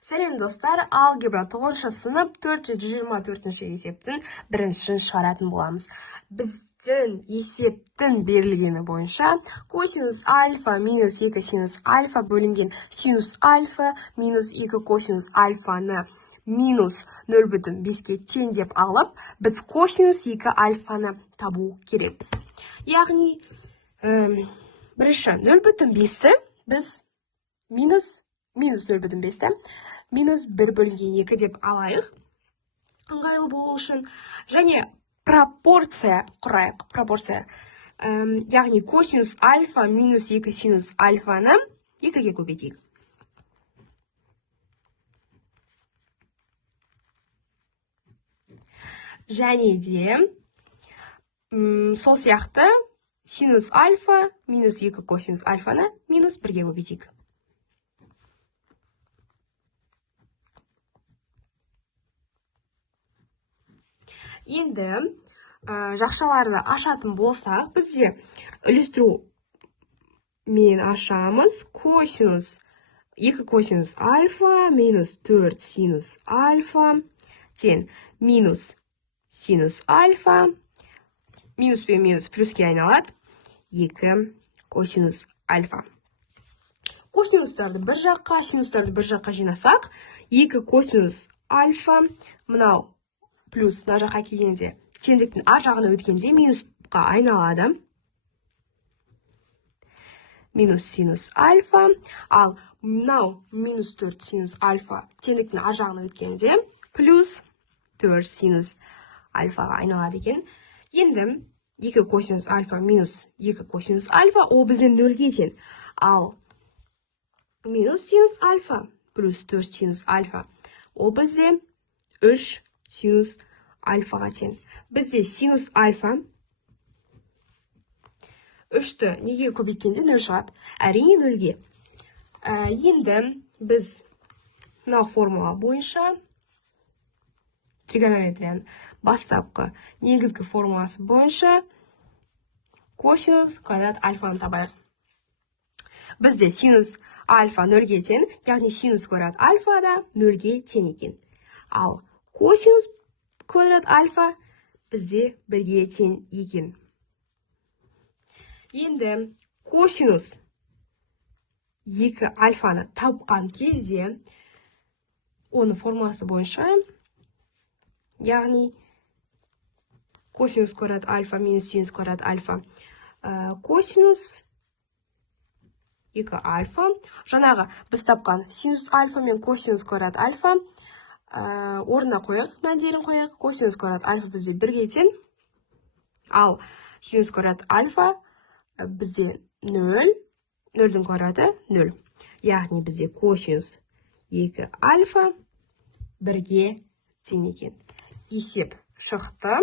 Сәлем достар, алгебра 9 сынып 424 есептің біріншісін шығаратын боламыз. Біздің есептің берілгені бойынша косинус альфа минус 2 синус альфа бөлінген синус альфа минус 2 косинус альфаны минус 0,5-ке тең деп алып, біз косинус 2 альфаны табу керекпіз. Яғни, бірінші 0,5-ті біз минус 0,5-ті минус 1 бөлінген 2 деп алайық. Ыңғайлы болу үшін. Және пропорция құрайық. Пропорция. Яғни косинус альфа минус 2 синус альфаны 2-ге көбейтейік. Және де сол сияқты синус альфа минус 2 косинус альфаны минус 1-ге көбейтейік. Енді жақшаларды ашатын болсақ, бізде үлестіру мен ашамыз. Косинус 2 косинус альфа минус 4 синус альфа тең минус синус альфа. Минус пен минус плюске айналады. 2 косинус альфа. Косинустарды бір жаққа, синустарды бір жаққа жинасақ, 2 косинус альфа, мынау плюс мына жаққа келгенде, теңдіктің ар жағына өткенде минусқа айналады. Минус синус альфа, ал мынау минус 4 синус альфа теңдіктің ар жағына өткенде плюс 4 синус альфаға айналады екен. Енді 2 косинус альфа минус 2 косинус альфа, ол бізден 0-ге тең. Ал минус синус альфа плюс 4 синус альфа, ол бізде 3 синус альфаға тең. Бізде синус альфа 3-ті неге көбейткенде 0 шығады? Әрине 0-ге. Енді біз мына формула бойынша тригонометрияның бастапқы негізгі формуласы бойынша косинус квадрат альфаны табайық. Бізде синус альфа 0-ге тең, яғни синус квадрат альфа да 0-ге тең екен. Ал косинус квадрат альфа бізде 1-ге тең екен. Енді косинус 2 альфаны тапқан кезде оның формуласы бойынша, яғни косинус квадрат альфа минус синус квадрат альфа, косинус 2 альфа, жаңағы біз тапқан синус альфа мен косинус квадрат альфа орнына қояйық, мәндерін қояйық. Косинус квадрат альфа бізде 1-ге тең, ал синус квадрат альфа бізде 0, 0-дің квадраты 0. Яғни бізде косинус 2 альфа 1-ге тең екен. Есеп шықты.